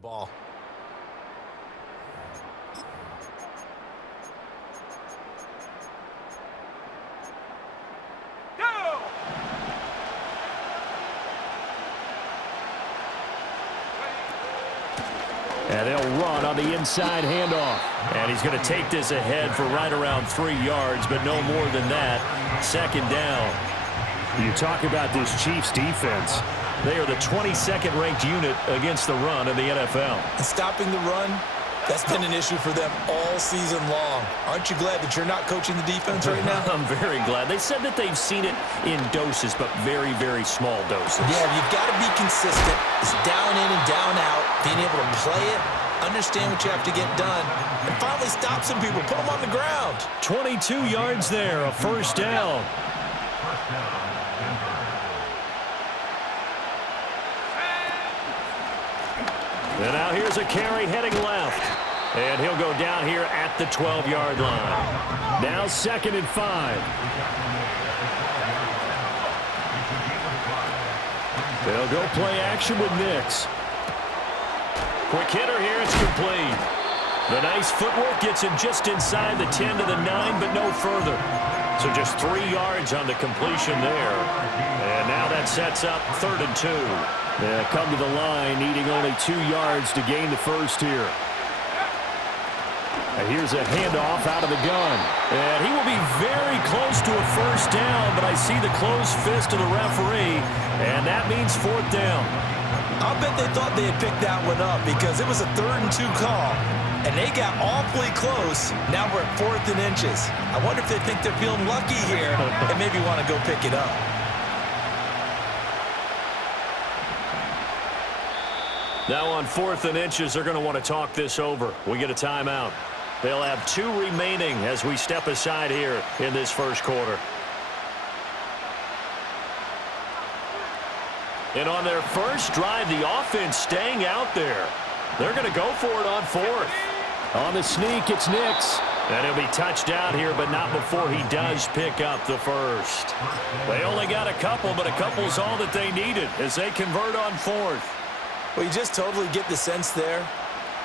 ball. And they'll run on the inside handoff. And he's going to take this ahead for right around 3 yards, but no more than that. Second down. You talk about this Chiefs defense. They are the 22nd ranked unit against the run in the NFL. And stopping the run, that's been an issue for them all season long. Aren't you glad that you're not coaching the defense right now? I'm very glad. They said that they've seen it in doses, but very, very small doses. Yeah, you've got to be consistent. It's down in and down out, being able to play it, understand what you have to get done, and finally stop some people, put them on the ground. 22 yards there, a first down. And now here's a carry heading left. And he'll go down here at the 12-yard line. Now 2nd and 5. They'll go play action with Nix. Quick hitter here, it's complete. The nice footwork gets him just inside the 10 to the 9, but no further. So just 3 yards on the completion there. And now that sets up 3rd and 2. They'll come to the line, needing only 2 yards to gain the first here. And here's a handoff out of the gun. And he will be very close to a first down, but I see the closed fist of the referee, and that means 4th down. I'll bet they thought they had picked that one up because it was a 3rd and 2 call, and they got awfully close. Now we're at 4th and inches. I wonder if they think they're feeling lucky here and maybe want to go pick it up. Now on 4th and inches, they're going to want to talk this over. We get a timeout. They'll have 2 remaining as we step aside here in this first quarter. And on their first drive, the offense staying out there. They're going to go for it on 4th. On the sneak, it's Nix. And he'll be touched down here, but not before he does pick up the first. They only got a couple, but a couple's all that they needed as they convert on 4th. Well, you just totally get the sense there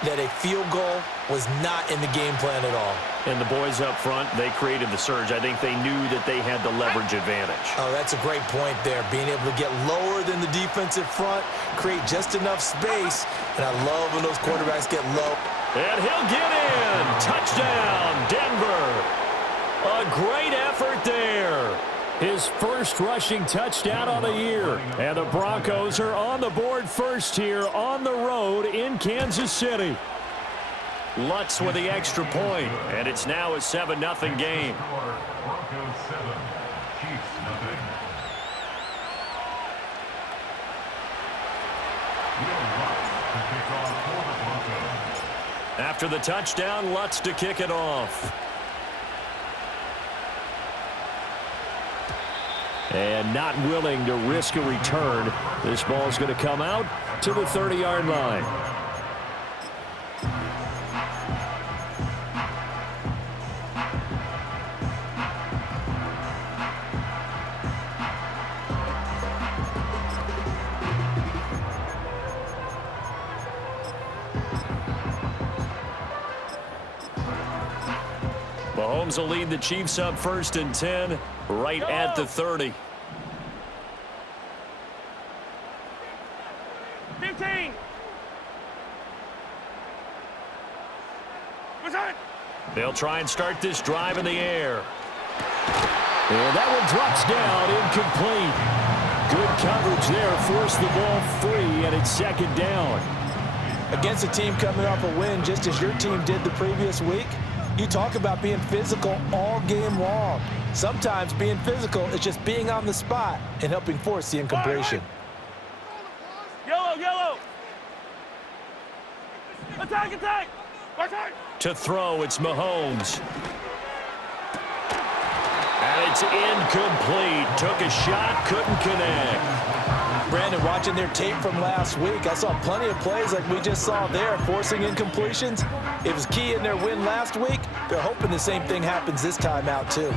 that a field goal was not in the game plan at all. And the boys up front, they created the surge. I think they knew that they had the leverage advantage. Oh, that's a great point there. Being able to get lower than the defensive front, create just enough space. And I love when those quarterbacks get low. And he'll get in. Touchdown, Denver. A great effort there. His first rushing touchdown on the year. And the Broncos are on the board first here on the road in Kansas City. Lutz with the extra point, and it's now a 7-0 game. After the touchdown, Lutz to kick it off. And not willing to risk a return. This ball's going to come out to the 30-yard line. Mahomes will lead the Chiefs up 1st and 10, right at the 30. 15. They'll try and start this drive in the air. And that one drops down, incomplete. Good coverage there, forced the ball free, and it's 2nd down. Against a team coming off a win, just as your team did the previous week, you talk about being physical all game long. Sometimes being physical is just being on the spot and helping force the incompletion. Yellow, yellow. Attack, attack. Attack. To throw, it's Mahomes. And it's incomplete. Took a shot, couldn't connect. Brandon, watching their tape from last week, I saw plenty of plays like we just saw there, forcing incompletions. It was key in their win last week. They're hoping the same thing happens this time out, too.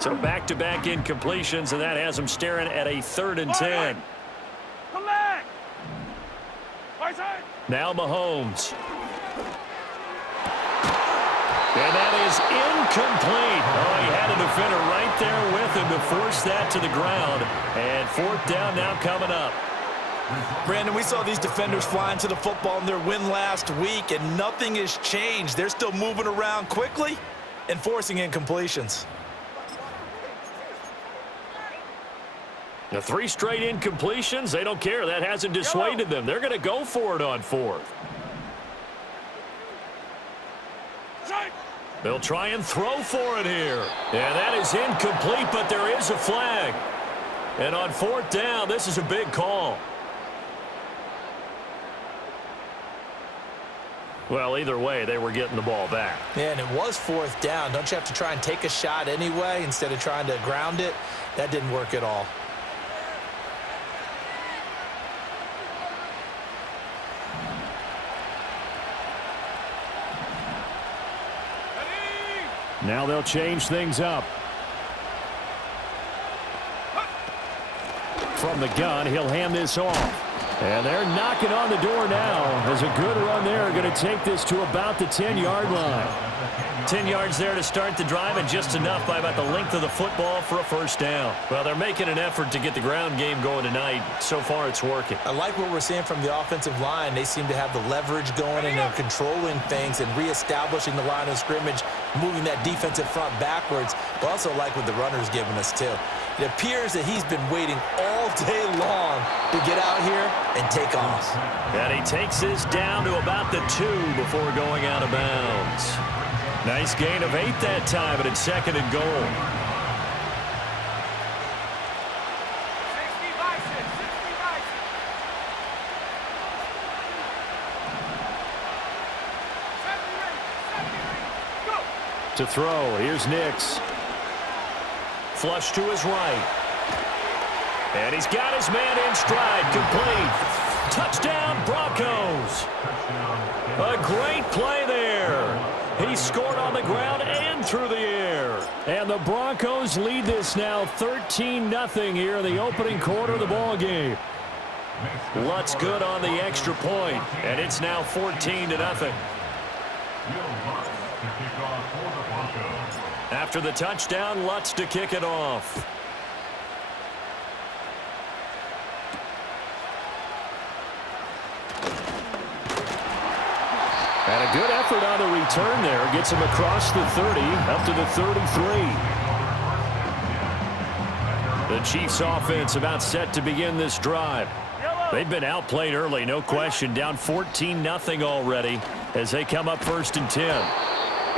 So back-to-back incompletions, and that has them staring at a 3rd and 10. Come back. Right side. Now Mahomes. And that is incomplete. Oh, he had a defender right there with him to force that to the ground. And 4th down now coming up. Brandon, we saw these defenders flying to the football in their win last week, and nothing has changed. They're still moving around quickly and forcing incompletions. The 3 straight incompletions, they don't care. That hasn't dissuaded them. They're going to go for it on 4th. They'll try and throw for it here. And that is incomplete, but there is a flag. And on 4th down, this is a big call. Well, either way, they were getting the ball back. Yeah, and it was 4th down. Don't you have to try and take a shot anyway instead of trying to ground it? That didn't work at all. Now they'll change things up. From the gun, he'll hand this off. And they're knocking on the door now. As a good run there, going to take this to about the 10-yard line. 10 yards there to start the drive, and just enough by about the length of the football for a 1st down. Well, they're making an effort to get the ground game going tonight. So far, it's working. I like what we're seeing from the offensive line. They seem to have the leverage going, and they're controlling things and reestablishing the line of scrimmage, moving that defensive front backwards. But also like what the runner's giving us, too. It appears that he's been waiting all day long to get out here and take off. And he takes this down to about the 2 before going out of bounds. Nice gain of 8 that time, but it's 2nd and goal. 60 by 6. To throw, here's Nix. Flush to his right. And he's got his man in stride, complete. Touchdown, Broncos. A great play there. He scored on the ground and through the air. And the Broncos lead this now 13-0 here in the opening quarter of the ball game. Lutz good on the extra point, and it's now 14-0. After the touchdown, Lutz to kick it off. And a good effort on the return there. Gets him across the 30, up to the 33. The Chiefs offense about set to begin this drive. They've been outplayed early, no question. Down 14-0 already as they come up 1st and 10.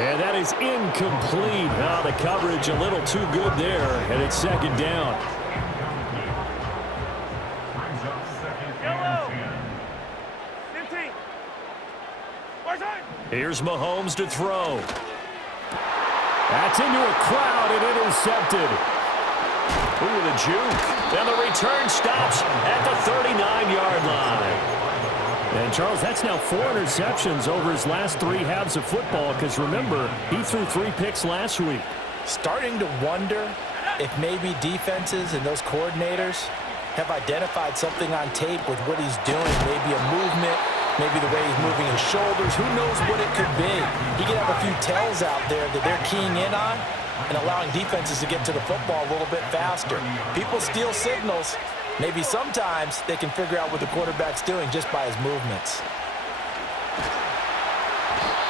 And that is incomplete. Now the coverage a little too good there, and it's 2nd down. Here's Mahomes to throw. That's into a crowd and intercepted. Ooh, the juke. And the return stops at the 39-yard line. And, Charles, that's now 4 interceptions over his last 3 halves of football because, remember, he threw 3 picks last week. Starting to wonder if maybe defenses and those coordinators have identified something on tape with what he's doing, maybe a movement, maybe the way he's moving his shoulders. Who knows what it could be? He could have a few tells out there that they're keying in on and allowing defenses to get to the football a little bit faster. People steal signals. Maybe sometimes they can figure out what the quarterback's doing just by his movements.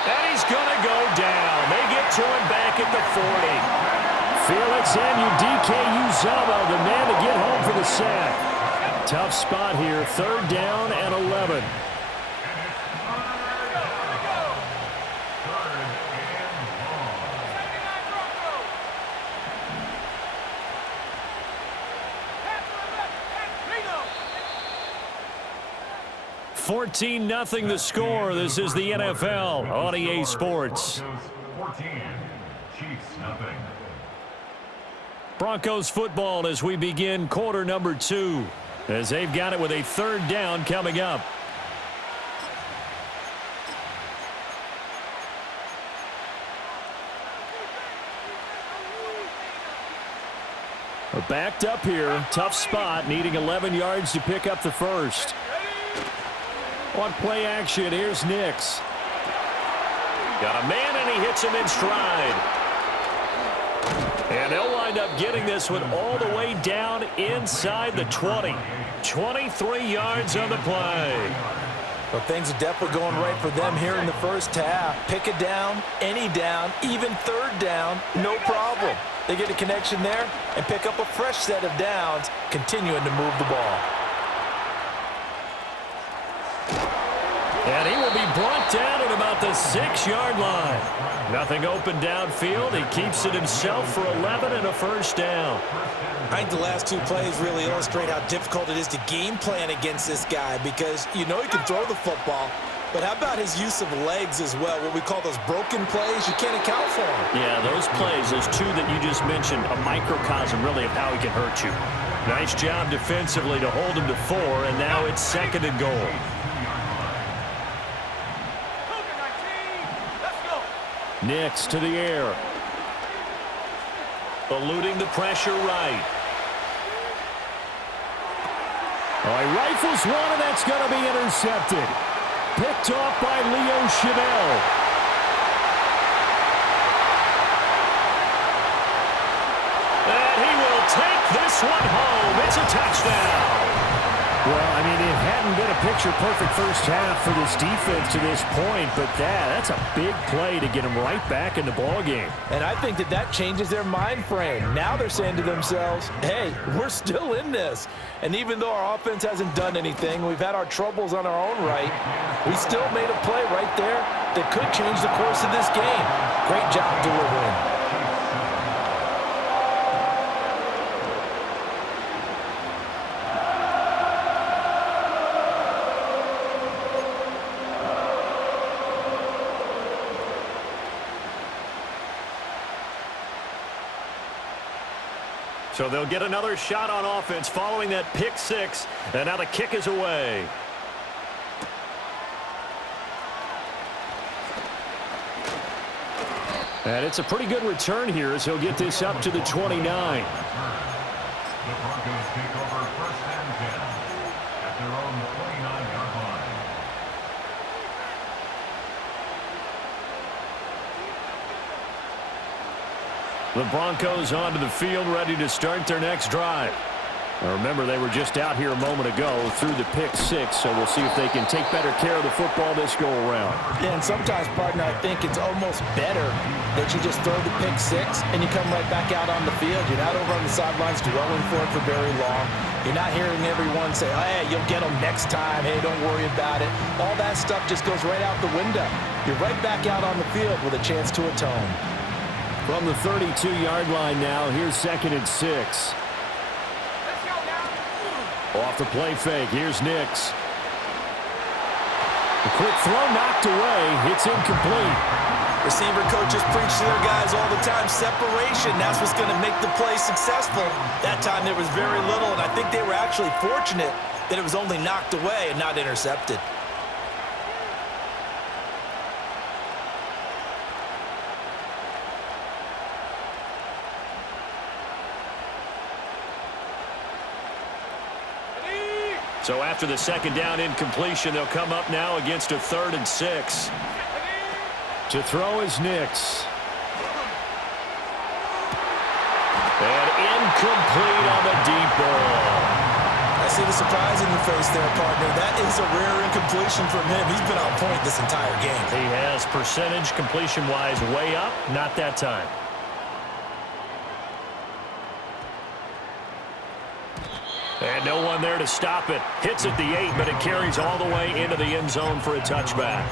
And he's going to go down. They get to him back at the 40. Felix Anudike-Uzomah, the man to get home for the sack. Tough spot here, 3rd down and 11. $14-0 the score. This is the NFL on EA Sports. 14, Chiefs nothing. Broncos football as we begin quarter number 2, as they've got it with a 3rd down coming up. Backed up here. Tough spot. Needing 11 yards to pick up the first. On play action, here's Nix. Got a man, and he hits him in stride. And they'll wind up getting this one all the way down inside the 20. 23 yards on the play. Well, things are definitely going right for them here in the first half. Pick a down, any down, even third down, no problem. They get a connection there and pick up a fresh set of downs, continuing to move the ball. And he will be brought down at about the 6-yard line. Nothing open downfield. He keeps it himself for 11 and a first down. I think the last two plays really illustrate how difficult it is to game plan against this guy because you know he can throw the football, but how about his use of legs as well, what we call those broken plays? You can't account for them. Yeah, those plays, those two that you just mentioned, a microcosm really of how he can hurt you. Nice job defensively to hold him to 4, and now it's 2nd and goal. Nix to the air. Eluding the pressure right. Oh, he rifles one, and that's going to be intercepted. Picked off by Leo Chenal. And he will take this one home. It's a touchdown. Well, I mean, it hadn't been a picture-perfect first half for this defense to this point, but that's a big play to get them right back in the ballgame. And I think that changes their mind frame. Now they're saying to themselves, hey, we're still in this. And even though our offense hasn't done anything, we've had our troubles on our own right, we still made a play right there that could change the course of this game. Great job delivering. So they'll get another shot on offense following that pick 6, and now the kick is away. And it's a pretty good return here as he'll get this up to the 29. The Broncos take over 1st and 10 at their own 29-yard line. The Broncos onto the field, ready to start their next drive. Now remember, they were just out here a moment ago through the pick 6, so we'll see if they can take better care of the football this go-around. Yeah, and sometimes, partner, I think it's almost better that you just throw the pick 6 and you come right back out on the field. You're not over on the sidelines dwelling for it for very long. You're not hearing everyone say, oh, hey, you'll get them next time. Hey, don't worry about it. All that stuff just goes right out the window. You're right back out on the field with a chance to atone. From the 32-yard line now, here's 2nd and 6. Off the play fake, here's Nix. A quick throw knocked away. It's incomplete. Receiver coaches preach to their guys all the time. Separation, that's what's going to make the play successful. That time there was very little, and I think they were actually fortunate that it was only knocked away and not intercepted. So after the 2nd down incompletion, they'll come up now against a 3rd and 6. To throw is Nix. And incomplete on the deep ball. I see the surprise in your face there, partner. That is a rare incompletion from him. He's been on point this entire game. He has percentage completion-wise way up, not that time. And no one there to stop it. Hits at the 8, but it carries all the way into the end zone for a touchback.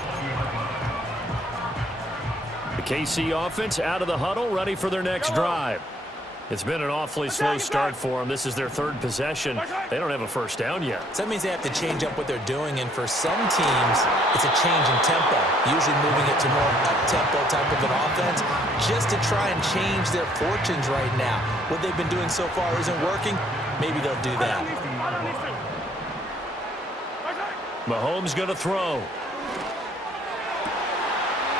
The KC offense out of the huddle, ready for their next drive. It's been an awfully slow start for them. This is their 3rd possession. They don't have a first down yet. So that means they have to change up what they're doing, and for some teams, it's a change in tempo, usually moving it to more up-tempo type of an offense, just to try and change their fortunes right now. What they've been doing so far isn't working. Maybe they'll do that. Mahomes going to throw.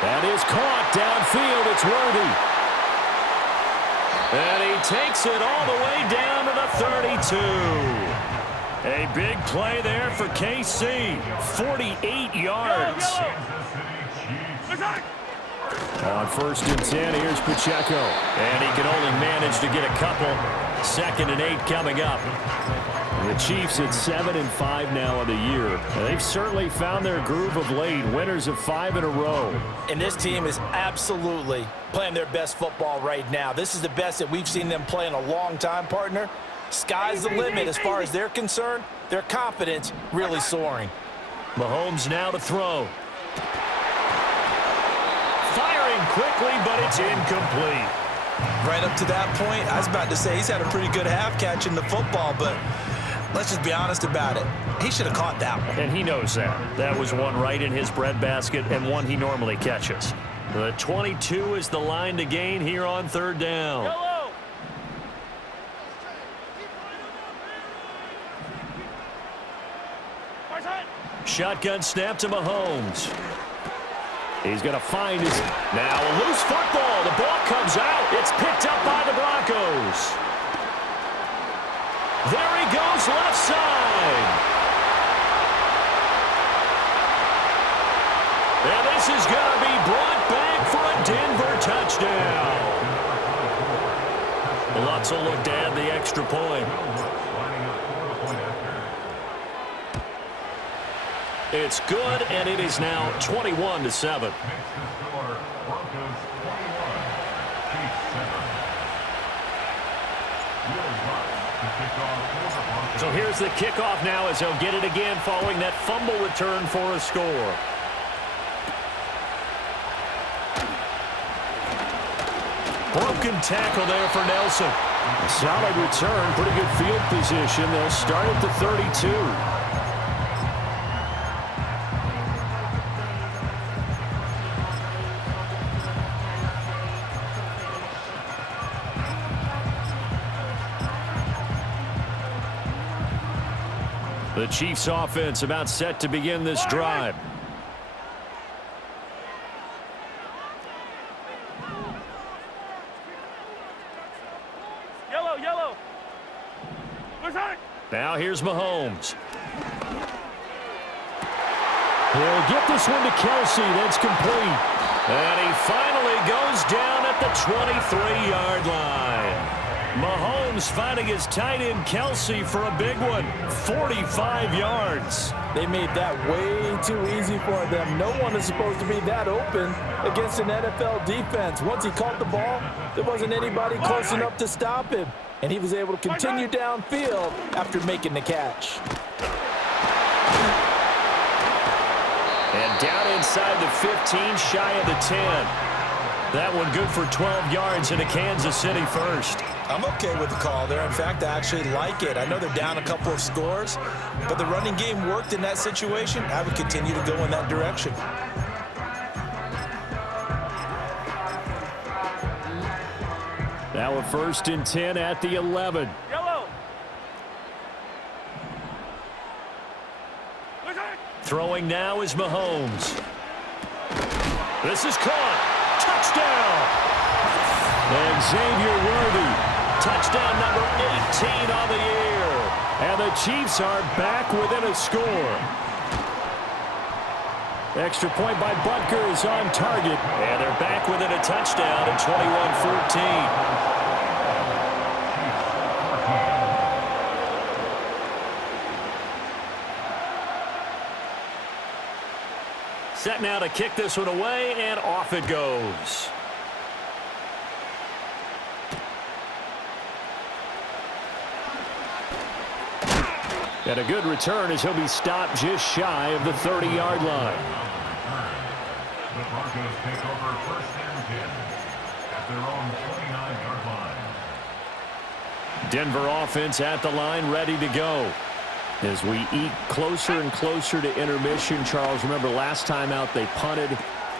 That is caught downfield. It's Worthy. And he takes it all the way down to the 32. A big play there for KC. 48 yards. On 1st and 10, here's Pacheco. And he can only manage to get a couple. 2nd and 8 coming up. The Chiefs at 7-5 now in the year. They've certainly found their groove of late. Winners of 5 in a row. And this team is absolutely playing their best football right now. This is the best that we've seen them play in a long time, partner. Sky's the limit as far as they're concerned. Their confidence really soaring. Mahomes now to throw. Firing quickly, but it's incomplete. Right up to that point, I was about to say he's had a pretty good half catching the football, but let's just be honest about it. He should have caught that one. And he knows that. That was one right in his breadbasket and one he normally catches. The 22 is the line to gain here on 3rd down. Yellow. Shotgun snap to Mahomes. He's going to find his... Now a loose football. The ball comes out. It's picked up by the Broncos. There he goes left side. And this is going to be brought back for a Denver touchdown. Lots will look to add the extra point. It's good, and it is now 21-7. So here's the kickoff now as he'll get it again following that fumble return for a score. Broken tackle there for Nelson. Solid return, pretty good field position. They'll start at the 32. The Chiefs offense about set to begin this drive. Yellow. Now here's Mahomes. He'll get this one to Kelsey. That's complete. And he finally goes down at the 23-yard line. Mahomes finding his tight end Kelsey for a big one. 45 yards. They made that way too easy for them. No one is supposed to be that open against an NFL defense. Once he caught the ball, there wasn't anybody close enough to stop him. And he was able to continue downfield after making the catch. And down inside the 15, shy of the 10. That one good for 12 yards into Kansas City first. I'm okay with the call there. In fact, I actually like it. I know they're down a couple of scores, but the running game worked in that situation. I would continue to go in that direction. Now a 1st and 10 at the 11. Yellow. Throwing now is Mahomes. This is caught. Touchdown. And Xavier Worthy. Touchdown number 18 on the year. And the Chiefs are back within a score. Extra point by Butker is on target. And they're back within a touchdown at 21-14. Set now to kick this one away, and off it goes. And a good return as he'll be stopped just shy of the 30-yard line. The Broncos take over 1st and 10 at their own 29-yard line. Denver offense at the line, ready to go. As we eat closer and closer to intermission, Charles, remember last time out they punted.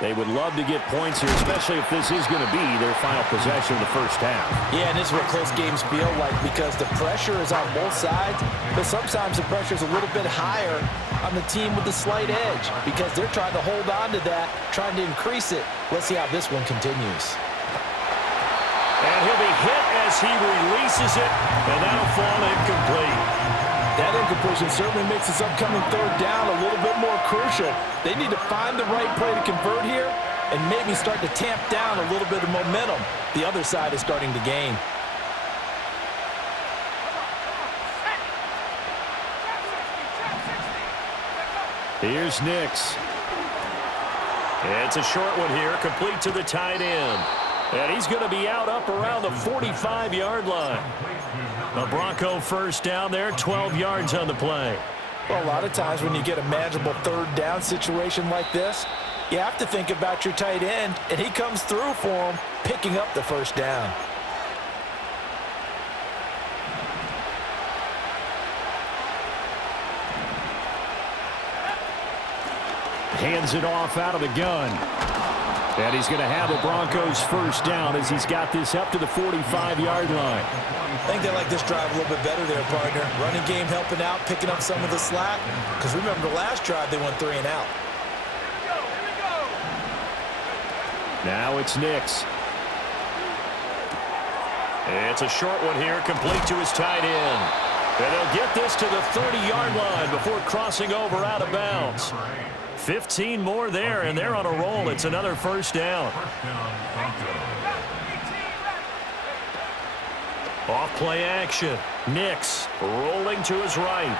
They would love to get points here, especially if this is going to be their final possession of the first half. Yeah, and this is what close games feel like because the pressure is on both sides, but sometimes the pressure is a little bit higher on the team with the slight edge because they're trying to hold on to that, trying to increase it. Let's see how this one continues. And he'll be hit as he releases it, and that'll fall incomplete. That incompletion certainly makes this upcoming third down a little bit more crucial. They need to find the right play to convert here and maybe start to tamp down a little bit of momentum the other side is starting to gain. Here's Nix. It's a short one here, complete to the tight end. And he's going to be out up around the 45-yard line. A Bronco first down there, 12 yards on the play. Well, a lot of times when you get a manageable third down situation like this, you have to think about your tight end, and he comes through for him, picking up the first down. Hands it off out of the gun. And he's going to have the Broncos first down as he's got this up to the 45-yard line. I think they like this drive a little bit better there, partner. Running game helping out, picking up some of the slack. Because remember, the last drive, they went 3 and out. Now it's Nix. It's a short one here, complete to his tight end. And they'll get this to the 30-yard line before crossing over out of bounds. 15 more there, and they're on a roll. It's another first down. Off play action. Nix rolling to his right.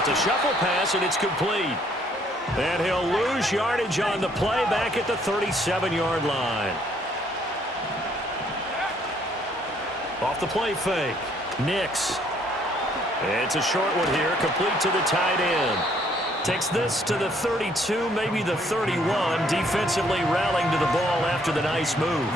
It's a shuffle pass, and it's complete. And he'll lose yardage on the play back at the 37-yard line. Off the play fake. Nix. It's a short one here, complete to the tight end. Takes this to the 32, maybe the 31, defensively rallying to the ball after the nice move.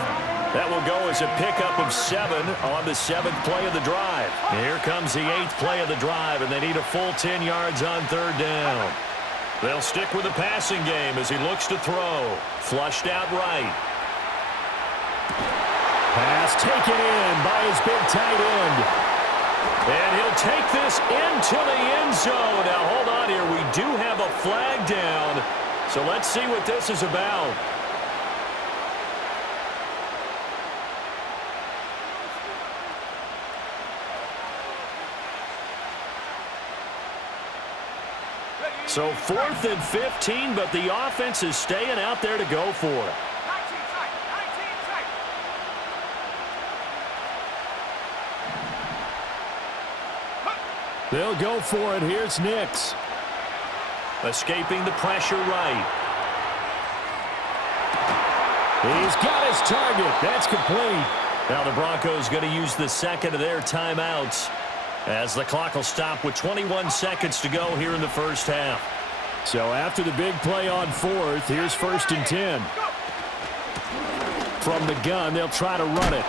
That will go as a pickup of 7 on the 7th play of the drive. Here comes the 8th play of the drive, and they need a full 10 yards on third down. They'll stick with the passing game as he looks to throw. Flushed out right. Pass taken in by his big tight end. And he'll take this into the end zone. Now, hold on here. We do have a flag down. So let's see what this is about. So 4th and 15, but the offense is staying out there to go for it. They'll go for it. Here's Nix. Escaping the pressure right. He's got his target. That's complete. Now the Broncos going to use the second of their timeouts as the clock will stop with 21 seconds to go here in the first half. So after the big play on 4th, here's 1st and 10. From the gun, they'll try to run it.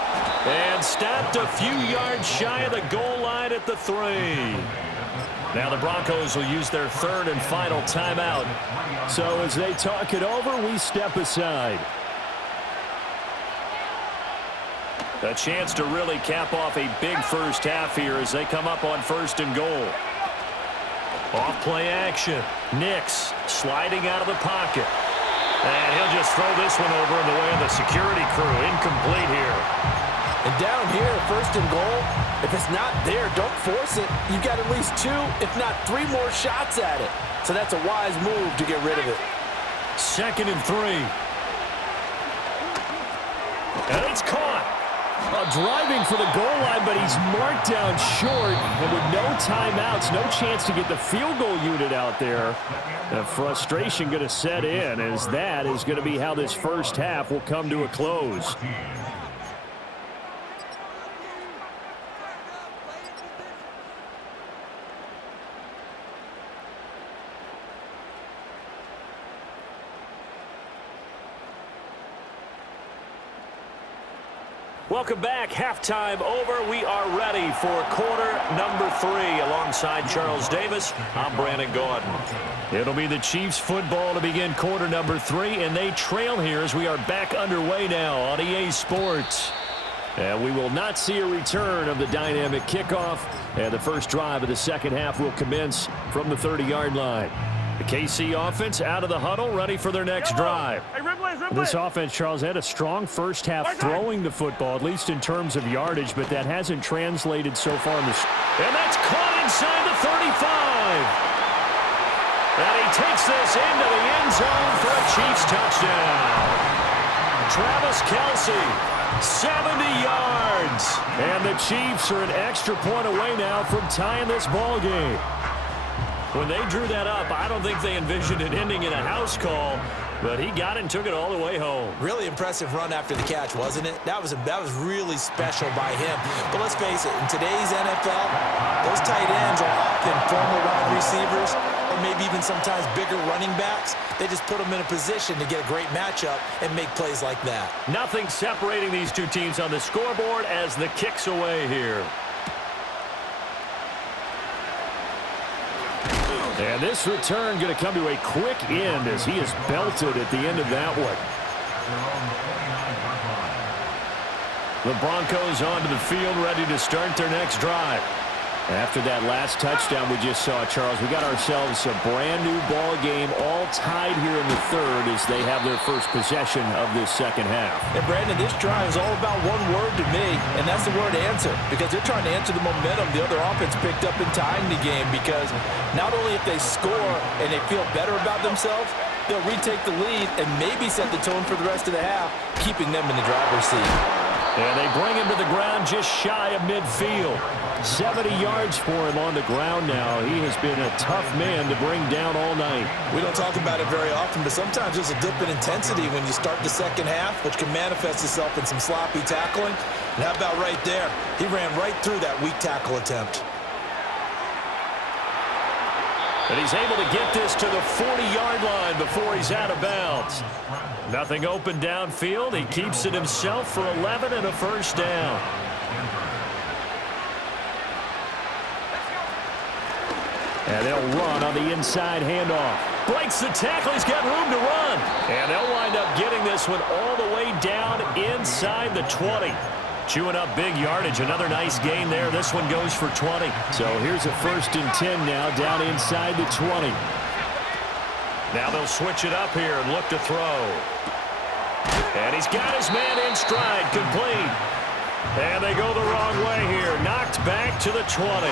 And stopped a few yards shy of the goal line at the 3. Now the Broncos will use their 3rd and final timeout. So as they talk it over, we step aside. A chance to really cap off a big first half here as they come up on 1st and goal. Off play action. Nix sliding out of the pocket. And he'll just throw this one over in the way of the security crew. Incomplete here. And down here, 1st and goal, if it's not there, don't force it. You've got at least 2, if not 3 more shots at it. So that's a wise move to get rid of it. 2nd and 3. And it's caught. Driving for the goal line, but he's marked down short. And with no timeouts, no chance to get the field goal unit out there. The frustration going to set in as that is going to be how this first half will come to a close. Welcome back. Halftime over. We are ready for quarter number 3. Alongside Charles Davis, I'm Brandon Gordon. It'll be the Chiefs football to begin quarter number 3, and they trail here as we are back underway now on EA Sports. And we will not see a return of the dynamic kickoff, and the first drive of the second half will commence from the 30-yard line. The KC offense out of the huddle, ready for their next drive. Hey, This offense, Charles, had a strong first half throwing the football, at least in terms of yardage, but that hasn't translated so far in this. And that's caught inside the 35. And he takes this into the end zone for a Chiefs touchdown. Travis Kelce, 70 yards. And the Chiefs are an extra point away now from tying this ball game. When they drew that up, I don't think they envisioned it ending in a house call, but he got it and took it all the way home. Really impressive run after the catch, wasn't it? That was really special by him. But let's face it, in today's NFL, those tight ends are often former wide receivers or maybe even sometimes bigger running backs. They just put them in a position to get a great matchup and make plays like that. Nothing separating these two teams on the scoreboard as the kick's away here. And this return going to come to a quick end as he is belted at the end of that one. The Broncos onto the field, ready to start their next drive. After that last touchdown we just saw, Charles, we got ourselves a brand new ball game, all tied here in the third as they have their first possession of this second half. And Brandon, this drive is all about one word to me, and that's the word answer, because they're trying to answer the momentum the other offense picked up in tying the game, because not only if they score and they feel better about themselves, they'll retake the lead and maybe set the tone for the rest of the half, keeping them in the driver's seat. And they bring him to the ground just shy of midfield. 70 yards for him on the ground now. He has been a tough man to bring down all night. We don't talk about it very often, but sometimes there's a dip in intensity when you start the second half, which can manifest itself in some sloppy tackling. And how about right there? He ran right through that weak tackle attempt. And he's able to get this to the 40-yard line before he's out of bounds. Nothing open downfield. He keeps it himself for 11 and a first down. And they'll run on the inside handoff. Breaks the tackle. He's got room to run. And they'll wind up getting this one all the way down inside the 20. Chewing up big yardage. Another nice gain there. This one goes for 20. So here's a 1st and 10 now down inside the 20. Now they'll switch it up here and look to throw. And he's got his man in stride. Complete. And they go the wrong way here. Knocked back to the 20.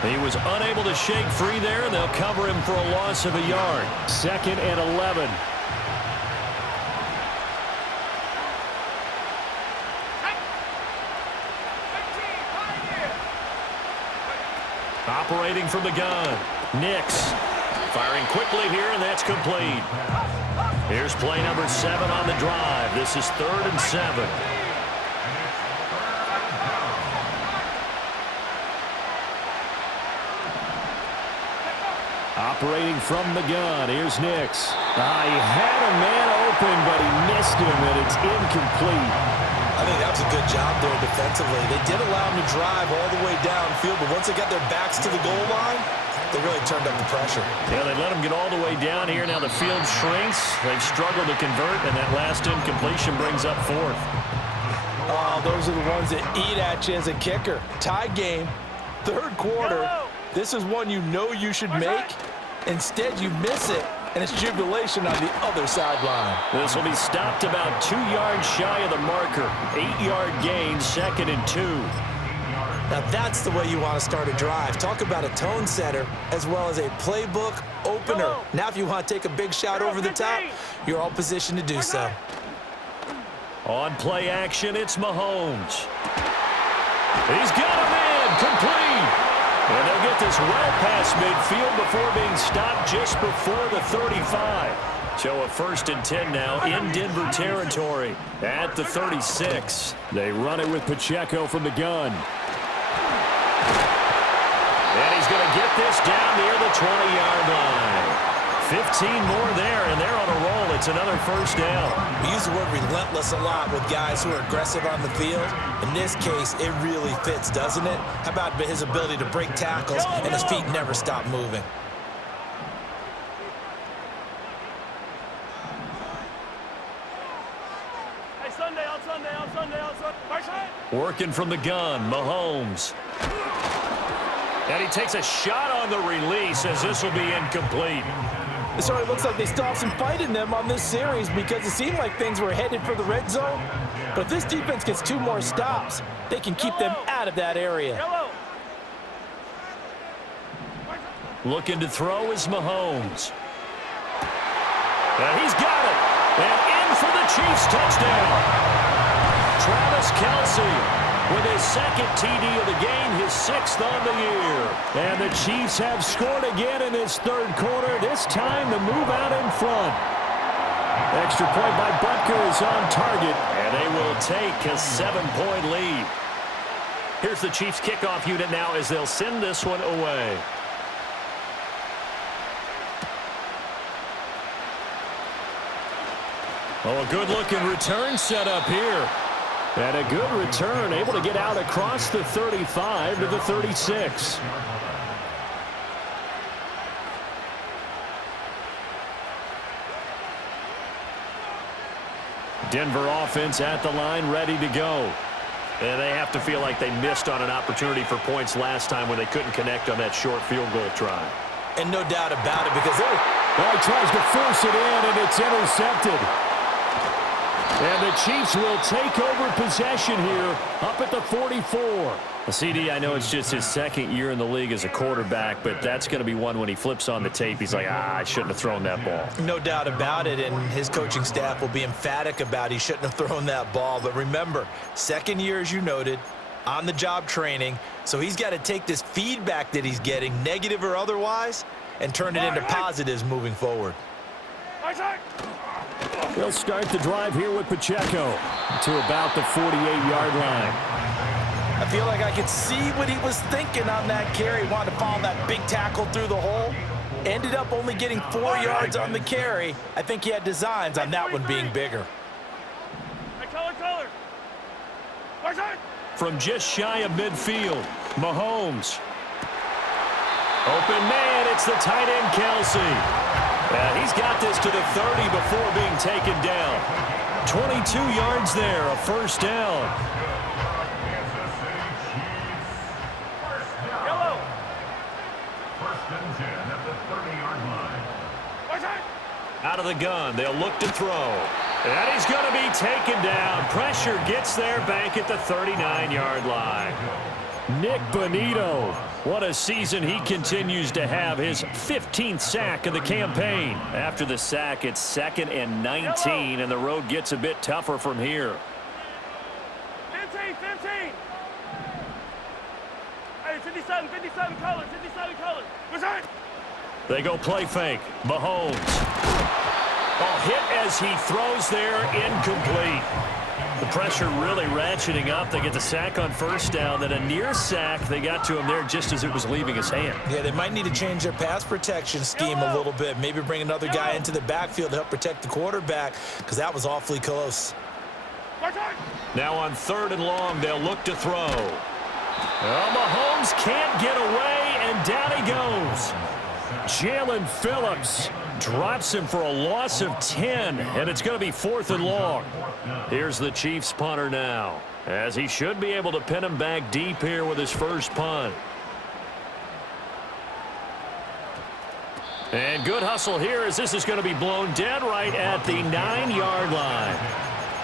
He was unable to shake free there, and they'll cover him for a loss of a yard. 2nd and 11. Operating from the gun. Nix firing quickly here, and that's complete. Here's play number 7 on the drive. This is 3rd and 7. Operating from the gun. Here's Nix. He had a man open, but he missed him, and it's incomplete. I think that was a good job there defensively. They did allow him to drive all the way downfield, but once they got their backs to the goal line, they really turned up the pressure. Yeah, they let him get all the way down here. Now the field shrinks. They've struggled to convert, and that last incompletion brings up 4th. Oh, those are the ones that eat at you as a kicker. Tie game, 3rd quarter. This is one you know you should make. Instead, you miss it, and it's jubilation on the other sideline. This will be stopped about 2 yards shy of the marker. 8-yard gain, 2nd and 2. Now that's the way you want to start a drive. Talk about a tone setter as well as a playbook opener. Now if you want to take a big shot over the top, you're all positioned to do so. On play action, it's Mahomes. He's got him in, complete. And they'll get this well past midfield before being stopped just before the 35. So a 1st and 10 now in Denver territory at the 36. They run it with Pacheco from the gun. And he's going to get this down near the 20-yard line. 15 more there, and they're on a roll. It's another first down. We use the word relentless a lot with guys who are aggressive on the field. In this case, it really fits, doesn't it? How about his ability to break tackles and his feet never stop moving? Hey, Sunday, on Sunday, on Sunday, on Sunday. Working from the gun, Mahomes. And he takes a shot on the release as this will be incomplete. It sort of looks like they still have some fight in them on this series because it seemed like things were headed for the red zone. But if this defense gets 2 more stops, they can keep them out of that area. Looking to throw is Mahomes. And he's got it. And in for the Chiefs touchdown. Travis Kelce with his second TD of the game, his 6th on the year. And the Chiefs have scored again in this third quarter, this time to move out in front. Extra point by Butker is on target. And they will take a 7-point lead. Here's the Chiefs kickoff unit now as they'll send this one away. Oh, a good-looking return set up here. And a good return, able to get out across the 35 to the 36. Denver offense at the line, ready to go. And they have to feel like they missed on an opportunity for points last time when they couldn't connect on that short field goal try. And no doubt about it because he tries to force it in, and it's intercepted. And the Chiefs will take over possession here up at the 44. CD, I know it's just his second year in the league as a quarterback, but that's going to be one when he flips on the tape. He's like, I shouldn't have thrown that ball. No doubt about it, and his coaching staff will be emphatic about he shouldn't have thrown that ball. But remember, second year, as you noted, on-the-job training, so he's got to take this feedback that he's getting, negative or otherwise, and turn it into positives moving forward. They'll start the drive here with Pacheco to about the 48-yard line. I feel like I could see what he was thinking on that carry. Wanted to follow that big tackle through the hole. Ended up only getting 4 yards on the carry. I think he had designs on that one being bigger. From just shy of midfield, Mahomes. Open man, it's the tight end Kelce. He's got this to the 30 before being taken down. 22 yards there, a first down. Out of the gun, they'll look to throw. And he's going to be taken down. Pressure gets there back at the 39-yard line. Nick Bonito, what a season he continues to have. His 15th sack of the campaign. After the sack, it's 2nd and 19, and the road gets a bit tougher from here. 15. Hey, 57 colors. Return. They go play fake. Mahomes. Hit as he throws there, incomplete. The pressure really ratcheting up. They get the sack on first down, then a near sack. They got to him there just as it was leaving his hand. Yeah, they might need to change their pass protection scheme a little bit. Maybe bring another guy into the backfield to help protect the quarterback because that was awfully close. Now on 3rd and long, they'll look to throw. Well, Mahomes can't get away, and down he goes. Jalen Phillips drops him for a loss of 10, and it's going to be 4th and long. Here's the Chiefs punter now, as he should be able to pin him back deep here with his first punt. And good hustle here as this is going to be blown dead right at the 9-yard line.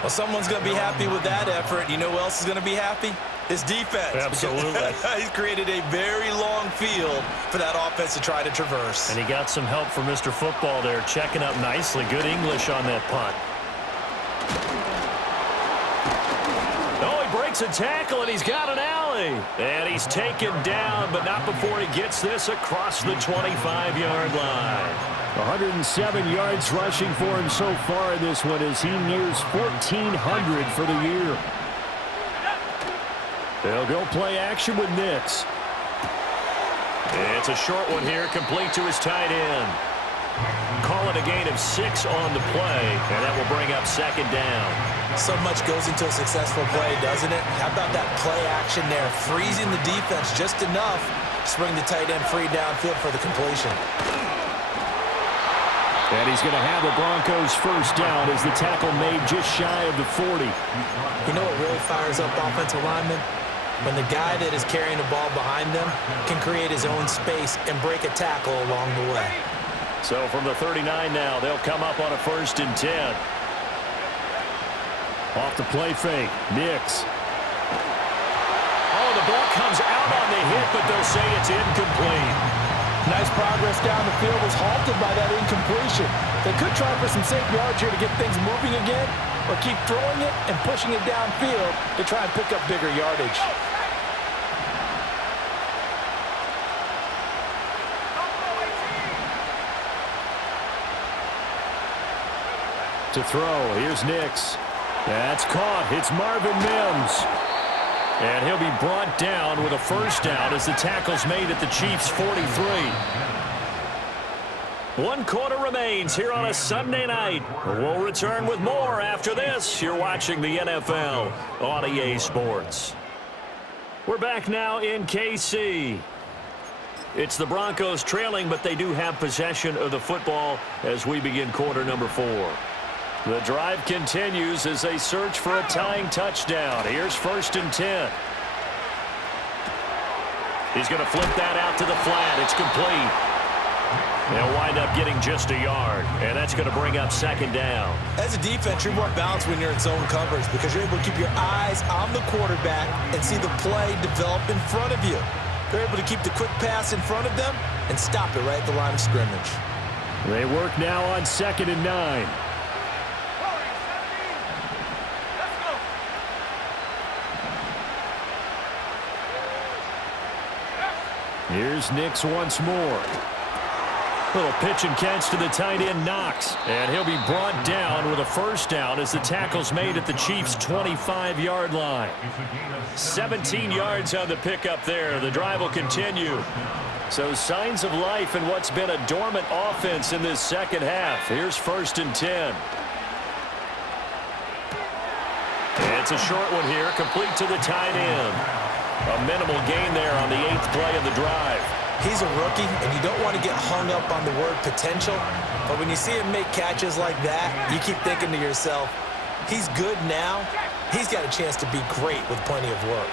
Well, someone's going to be happy with that effort. You know who else is going to be happy? His defense. Absolutely. He's created a very long field for that offense to try to traverse. And he got some help from Mr. Football there, checking up nicely. Good English on that punt. Oh, he breaks a tackle, and he's got an alley. And he's taken down, but not before he gets this across the 25-yard line. 107 yards rushing for him so far in this one as he nears 1,400 for the year. They'll go play action with Nix. It's a short one here, complete to his tight end. Call it a gain of 6 on the play, and that will bring up 2nd down. So much goes into a successful play, doesn't it? How about that play action there, freezing the defense just enough to bring the tight end free downfield for the completion. And he's going to have the Broncos first down as the tackle made just shy of the 40. You know what really fires up offensive linemen? when the guy that is carrying the ball behind them can create his own space and break a tackle along the way. So from the 39 now, they'll come up on a 1st and 10. Off the play fake, Nix. Oh, the ball comes out on the hit, but they'll say it's incomplete. Nice progress down the field was halted by that incompletion. They could try for some safe yards here to get things moving again, or keep throwing it and pushing it downfield to try and pick up bigger yardage. To throw, here's Nix. That's caught. It's Marvin Mims. And he'll be brought down with a 1st down as the tackle's made at the Chiefs' 43. 1 quarter remains here on a Sunday night. We'll return with more after this. You're watching the NFL on EA Sports. We're back now in KC. It's the Broncos trailing, but they do have possession of the football as we begin quarter number 4. The drive continues as they search for a tying touchdown. Here's 1st and 10. He's going to flip that out to the flat. It's complete. They'll wind up getting just a yard, and that's going to bring up 2nd down. As a defense, you're more balanced when you're in zone coverage because you're able to keep your eyes on the quarterback and see the play develop in front of you. They're able to keep the quick pass in front of them and stop it right at the line of scrimmage. They work now on 2nd and 9. Here's Nix once more. Little pitch and catch to the tight end, Knox. And he'll be brought down with a 1st down as the tackle's made at the Chiefs' 25-yard line. 17 yards on the pickup there. The drive will continue. So signs of life in what's been a dormant offense in this second half. Here's 1st and 10. It's a short one here, complete to the tight end. A minimal gain there on the 8th play of the drive. He's a rookie, and you don't want to get hung up on the word potential. But when you see him make catches like that, you keep thinking to yourself, he's good now. He's got a chance to be great with plenty of work.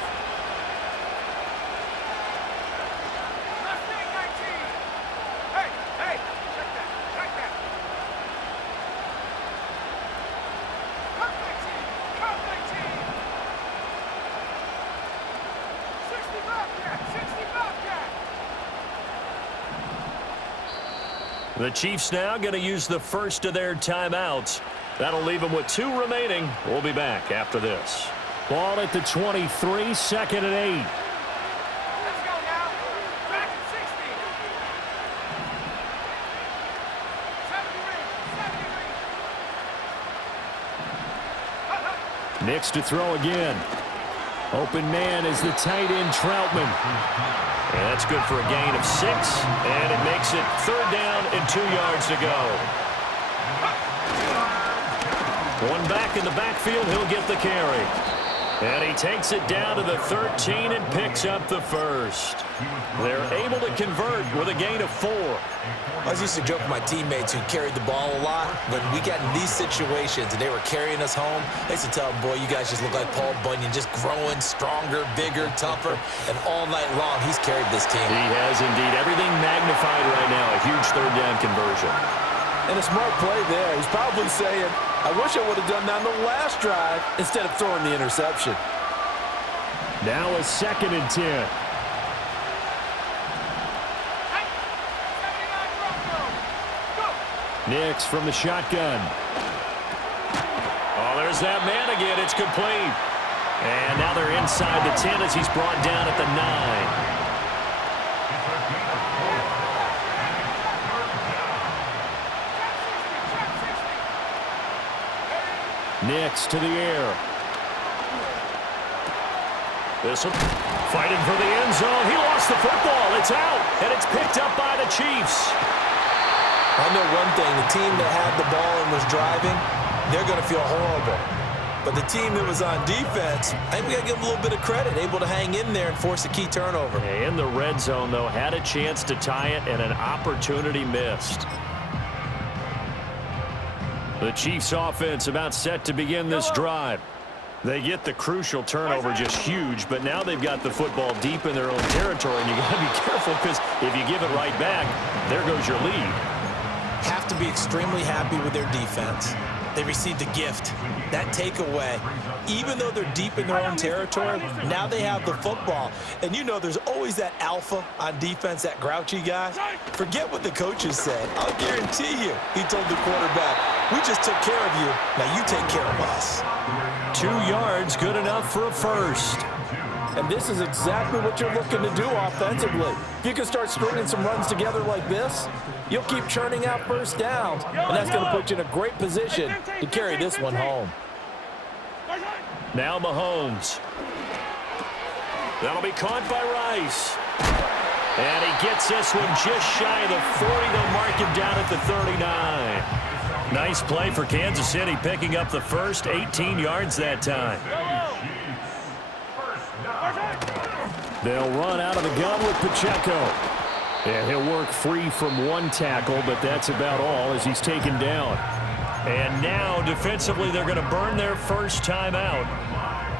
The Chiefs now going to use the first of their timeouts. That'll leave them with 2 remaining. We'll be back after this. Ball at the 23, 2nd and 8. Let's go now. Back at 60. 70 Nix to throw again. Open man is the tight end, Troutman. And that's good for a gain of 6, and it makes it 3rd down and 2 yards to go. One back in the backfield, he'll get the carry. And he takes it down to the 13 and picks up the 1st. They're able to convert with a gain of 4. I was used to joke with my teammates who carried the ball a lot. When we got in these situations and they were carrying us home, I used to tell them, boy, you guys just look like Paul Bunyan, just growing stronger, bigger, tougher. And all night long, he's carried this team. He has indeed. Everything magnified right now. A huge 3rd down conversion. And a smart play there. He's probably saying, I wish I would have done that on the last drive instead of throwing the interception. Now a 2nd and 10. Nix from the shotgun. Oh, there's that man again. It's complete. And now they're inside the 10 as he's brought down at the 9. Nix to the air. This one fighting for the end zone. He lost the football. It's out, and it's picked up by the Chiefs. I know one thing. The team that had the ball and was driving, they're going to feel horrible. But the team that was on defense, I think we got to give them a little bit of credit, able to hang in there and force a key turnover. In the red zone, though, had a chance to tie it, and an opportunity missed. The Chiefs offense about set to begin this drive. They get the crucial turnover just huge, but now they've got the football deep in their own territory, and you got to be careful because if you give it right back, there goes your lead. Have to be extremely happy with their defense. They received a gift, that takeaway. Even though they're deep in their own territory, now they have the football. And you know there's always that alpha on defense, that grouchy guy. Forget what the coaches said. I'll guarantee you, he told the quarterback, we just took care of you, now you take care of us. 2 yards, good enough for a first. And this is exactly what you're looking to do offensively. If you can start stringing some runs together like this, you'll keep churning out first downs, and that's going to put you in a great position to carry this one home. Now Mahomes. That'll be caught by Rice. And he gets this one just shy of the 40. They'll mark him down at the 39. Nice play for Kansas City, picking up the first 18 yards that time. They'll run out of the gun with Pacheco. And he'll work free from one tackle, but that's about all as he's taken down. And now, defensively, they're going to burn their first time out.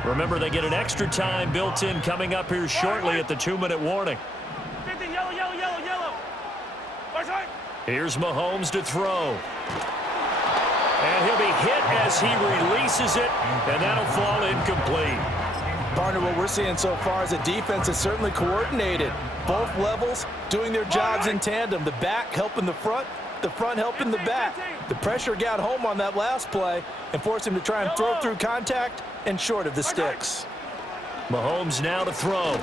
Remember, they get an extra time built in coming up here shortly at the 2-minute warning. 50, yellow, yellow, yellow, yellow. Here's Mahomes to throw. And he'll be hit as he releases it, and that'll fall incomplete. Partner, what we're seeing so far is a defense is certainly coordinated. Both levels doing their jobs in tandem. The back helping the front helping the back. The pressure got home on that last play and forced him to try and throw through contact and short of the sticks. Mahomes now to throw.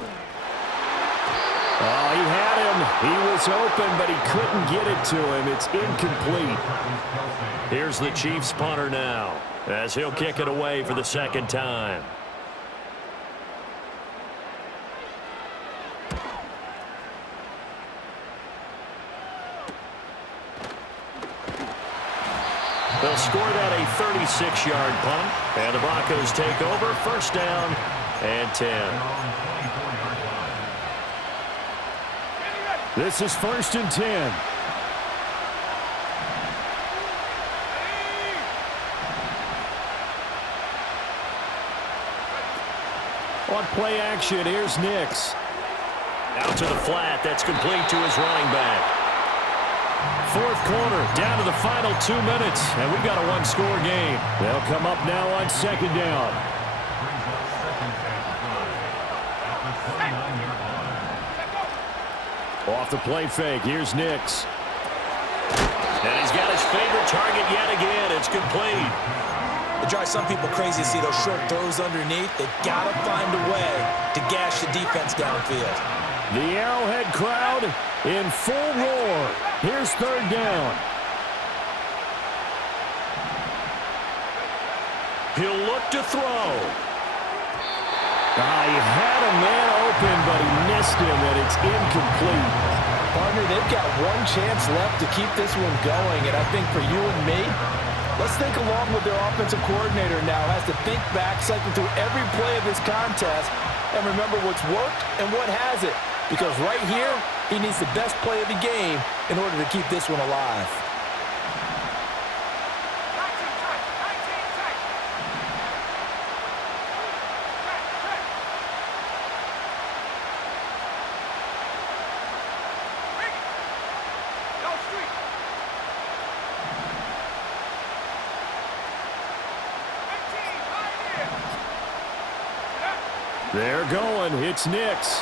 Oh, he had him. He was open, but he couldn't get it to him. It's incomplete. Here's the Chiefs punter now as he'll kick it away for the second time. They'll score that a 36-yard punt, and the Broncos take over, first down and 10. This is first and 10. On play action, here's Nix. Out to the flat, that's complete to his running back. Fourth quarter, down to the final 2 minutes, and we've got a one-score game. They'll come up now on second down. Off the play fake, here's Nix. And he's got his favorite target yet again. It's complete. It drives some people crazy to see those short throws underneath. They've got to find a way to gash the defense downfield. The Arrowhead crowd in full roar. Here's third down. He'll look to throw. He had a man open, but he missed him, and it's incomplete. Partner, they've got one chance left to keep this one going, and I think for you and me, let's think along with their offensive coordinator now. Has to think back, cycle through every play of this contest, and remember what's worked and what hasn't. Because right here, he needs the best play of the game in order to keep this one alive. They're going. It's Nix.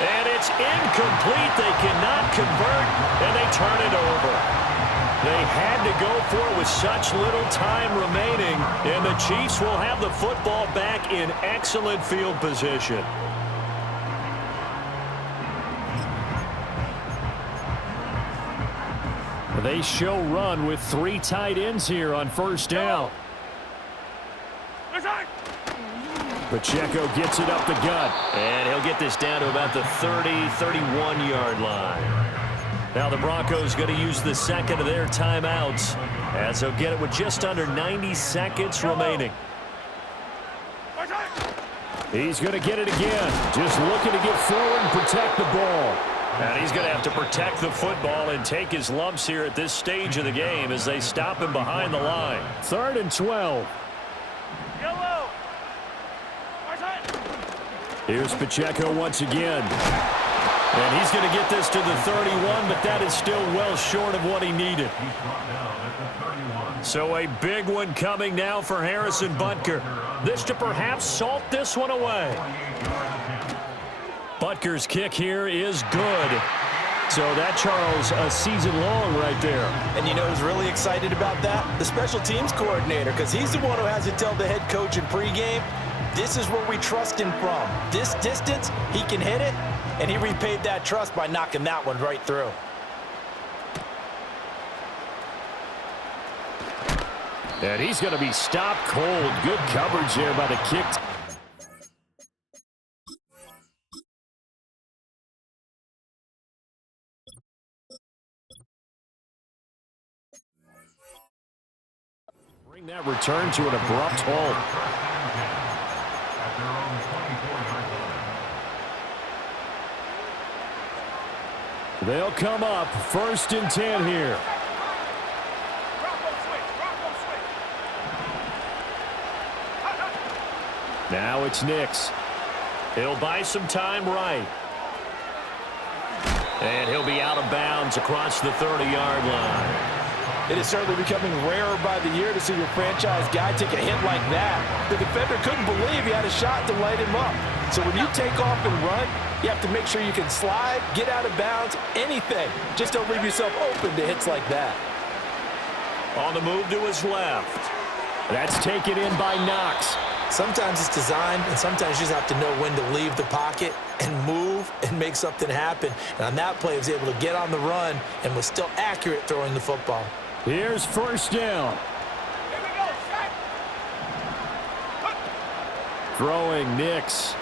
And it's incomplete. They cannot convert, and they turn it over. They had to go for it with such little time remaining, and the Chiefs will have the football back in excellent field position. They show run with 3 tight ends here on first down. Pacheco gets it up the gut. And he'll get this down to about the 30, 31-yard line. Now the Broncos going to use the second of their timeouts as they'll get it with just under 90 seconds remaining. He's going to get it again. Just looking to get forward and protect the ball. And he's going to have to protect the football and take his lumps here at this stage of the game as they stop him behind the line. 3rd and 12. Yellow. Here's Pacheco once again. And he's going to get this to the 31, but that is still well short of what he needed. So a big one coming now for Harrison Butker. This to perhaps salt this one away. Butker's kick here is good. So that, Charles, a season long right there. And you know who's really excited about that? The special teams coordinator, because he's the one who has to tell the head coach in pregame, this is where we trust him from. This distance, he can hit it, and he repaid that trust by knocking that one right through. And he's going to be stopped cold. Good coverage there by the kick. Bring that return to an abrupt halt. They'll come up 1st and 10 here. Now it's Nix. He'll buy some time right. And he'll be out of bounds across the 30-yard line. It is certainly becoming rarer by the year to see your franchise guy take a hit like that. The defender couldn't believe he had a shot to light him up. So when you take off and run, you have to make sure you can slide, get out of bounds, anything. Just don't leave yourself open to hits like that. On the move to his left. That's taken in by Knox. Sometimes it's designed, and sometimes you just have to know when to leave the pocket and move and make something happen. And on that play, he was able to get on the run and was still accurate throwing the football. Here's 1st down. Here we go, set. Throwing Nix.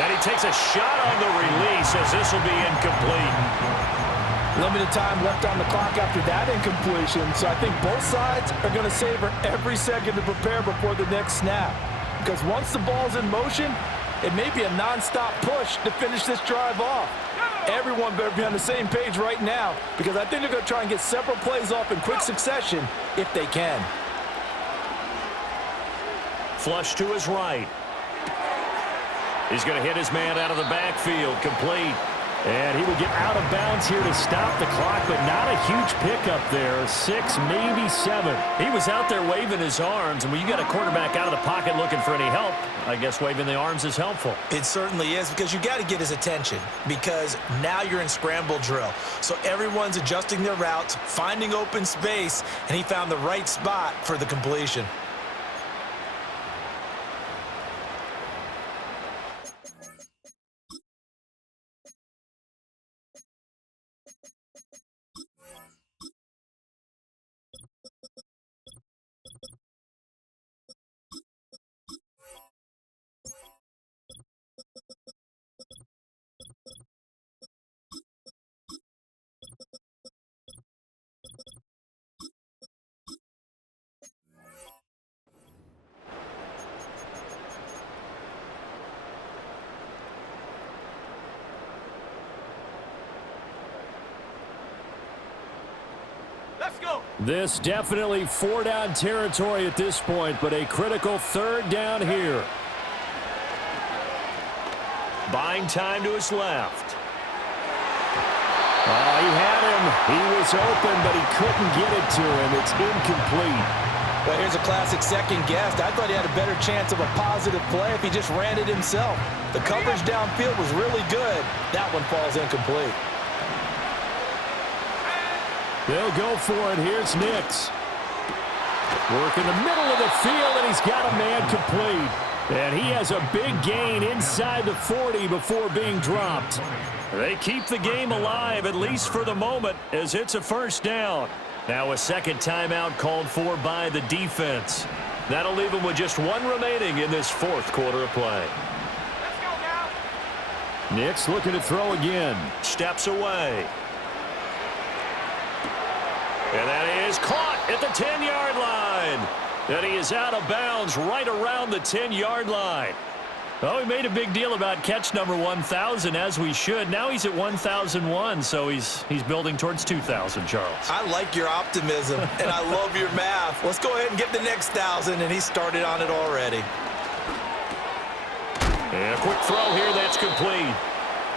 And he takes a shot on the release as this will be incomplete. Limited time left on the clock after that incompletion, so I think both sides are going to savor every second to prepare before the next snap. Because once the ball's in motion, it may be a nonstop push to finish this drive off. Everyone better be on the same page right now, because I think they're going to try and get several plays off in quick succession if they can. Flush to his right. He's going to hit his man out of the backfield, complete. And he will get out of bounds here to stop the clock, but not a huge pickup there. 6, maybe 7. He was out there waving his arms, and when you got a quarterback out of the pocket looking for any help, I guess waving the arms is helpful. It certainly is, because you got to get his attention, because now you're in scramble drill. So everyone's adjusting their routes, finding open space, and he found the right spot for the completion. Let's go. This definitely 4-down territory at this point, but a critical 3rd down here. Buying time to his left. He had him. He was open, but he couldn't get it to him. It's incomplete. Well, here's a classic second guess. I thought he had a better chance of a positive play if he just ran it himself. The coverage downfield was really good. That one falls incomplete. They'll go for it. Here's Nix. Work in the middle of the field, and he's got a man complete. And he has a big gain inside the 40 before being dropped. They keep the game alive, at least for the moment, as it's a 1st down. Now a second timeout called for by the defense. That'll leave them with just 1 remaining in this 4th quarter of play. Let's go now. Nix looking to throw again. Steps away. And that is caught at the 10-yard line. And he is out of bounds right around the 10-yard line. Well, we made a big deal about catch number 1,000, as we should. Now he's at 1,001, so he's building towards 2,000, Charles. I like your optimism, and I love your math. Let's go ahead and get the next 1,000, and he started on it already. And a quick throw here, that's complete.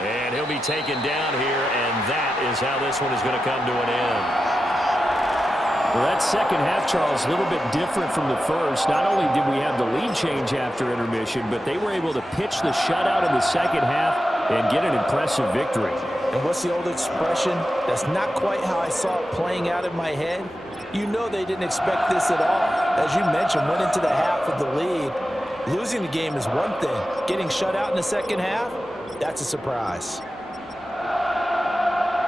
And he'll be taken down here, and that is how this one is going to come to an end. Well, that second half, Charles, a little bit different from the first. Not only did we have the lead change after intermission, but they were able to pitch the shutout in the second half and get an impressive victory. And what's the old expression? That's not quite how I saw it playing out in my head. You know they didn't expect this at all. As you mentioned, went into the half with the lead. Losing the game is one thing. Getting shut out in the second half, that's a surprise.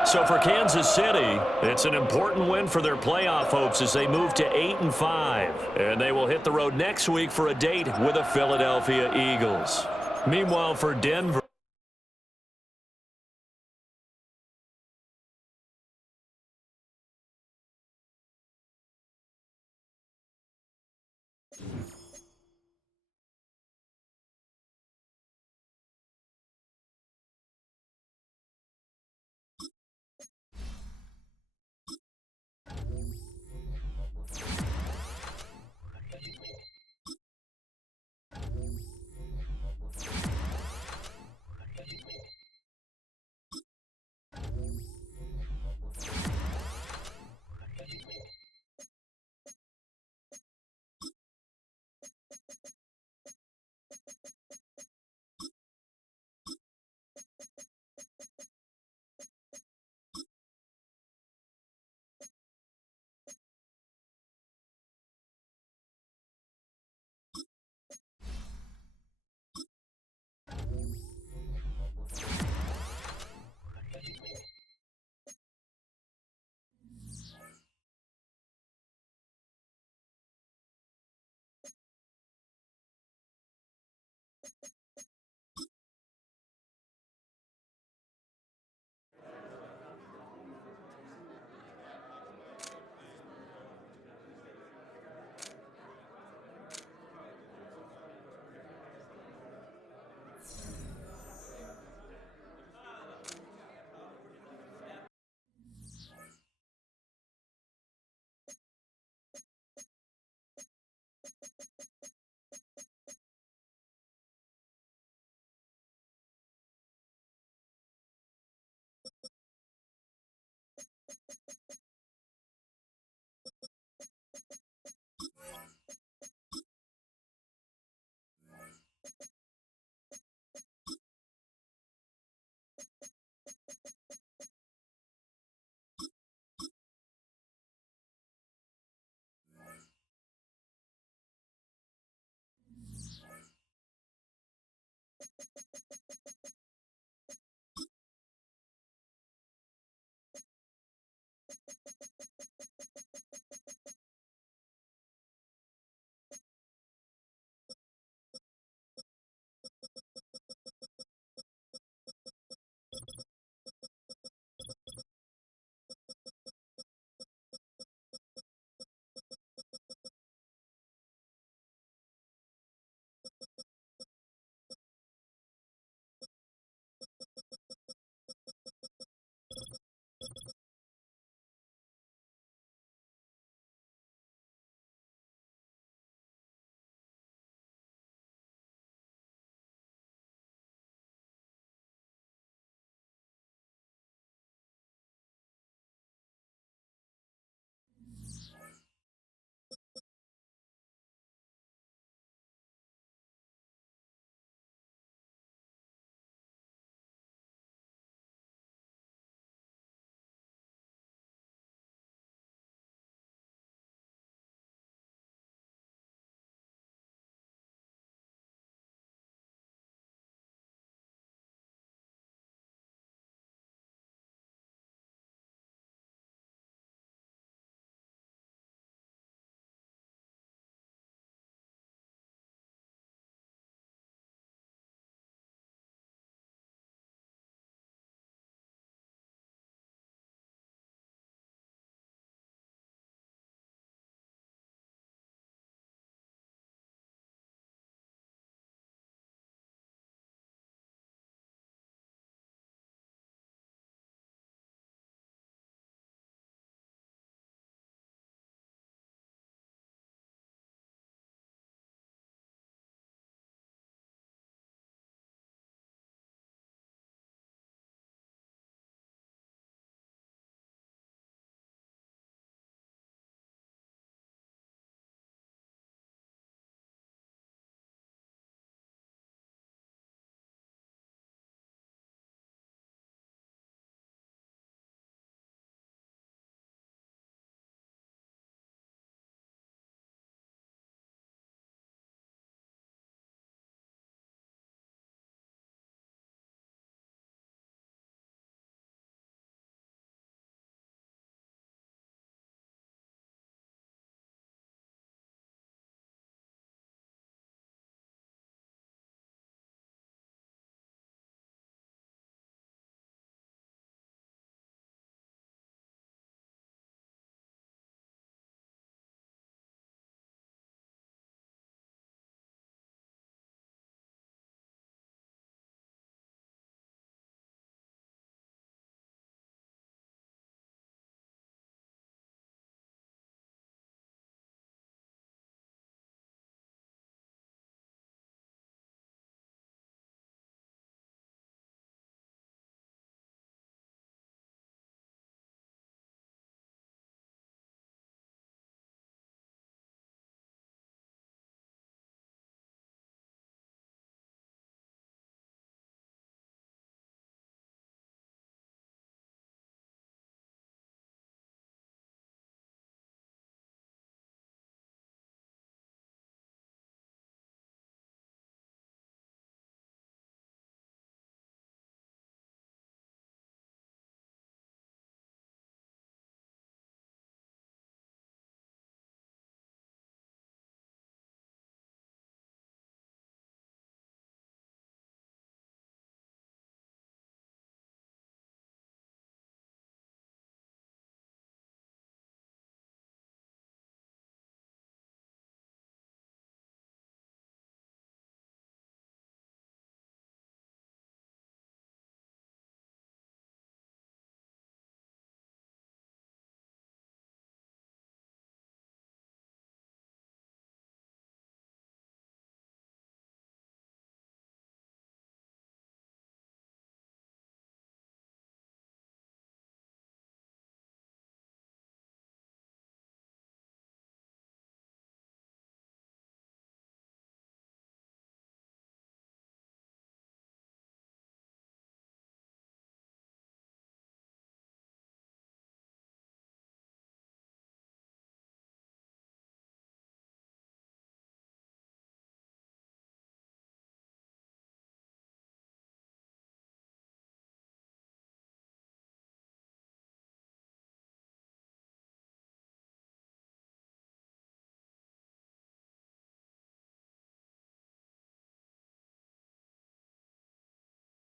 So for Kansas City, it's an important win for their playoff hopes as they move to 8-5. And they will hit the road next week for a date with the Philadelphia Eagles. Meanwhile, for Denver,